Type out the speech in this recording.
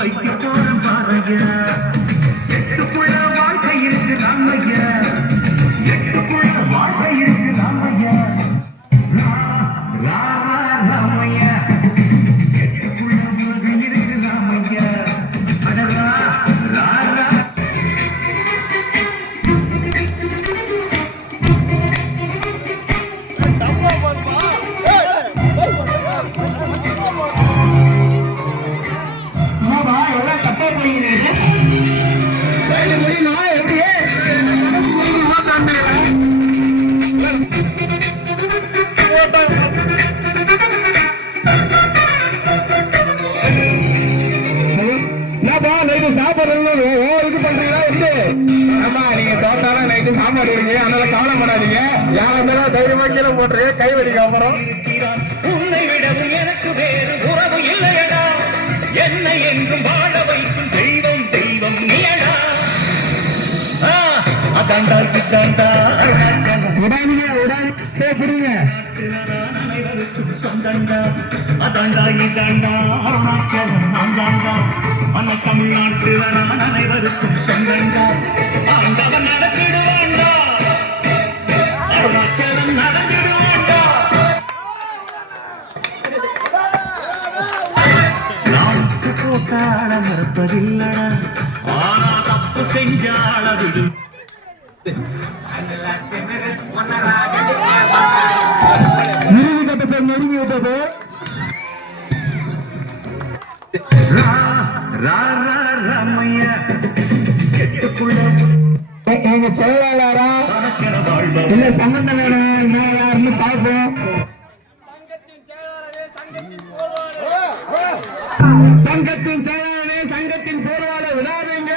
வைக்க போறேன் பாருங்க எட்டுக்குள்ள வாழ்க்கை இருக்கு ராமைய எட்டுக்குள்ள வாழ்க்கை இருக்கு ராமைய ராமைய எட்டுக்குள்ள வாழ்க்கை இருக்கு ராமைய அடரா ராரா சாப்பாடு அதனால கவலைப்படாதீங்க யாரா இருந்தாலும் தைரியமா கீழே போட்டு கை வலிக்க அப்புறம் உன்னை விடவும் எனக்கு வேறு உறவு இல்லையடா என்னை என்றும் வாழ வைக்கும் தெய்வம் தெய்வம் நீயடா அதாண்டா இதாண்டா உடானீங்க உடானே புரியுங்க அனைவருக்கும் சொந்தண்டா அதாண்டா இதாண்டா அருணாச்சலம் நான்தாண்டா அந்த தமிழ்நாட்டுல நான் அனைவருக்கும் சொந்தண்டா ஆண்டவன் நடத்திடுவாண்டா அருணாச்சலம் நடத்திடுவாண்டா நாளுக்கு போட்டாள மறுப்பதில்லடா ஆனா தப்பு செஞ்சாள விடு நெருங்கி விட்டது எங்க செயலாளரா இல்ல சம்பந்த யாருன்னு பார்ப்போம் சங்கத்தின் செயலாளரே சங்கத்தின் போர்வாளர் விடாதீங்க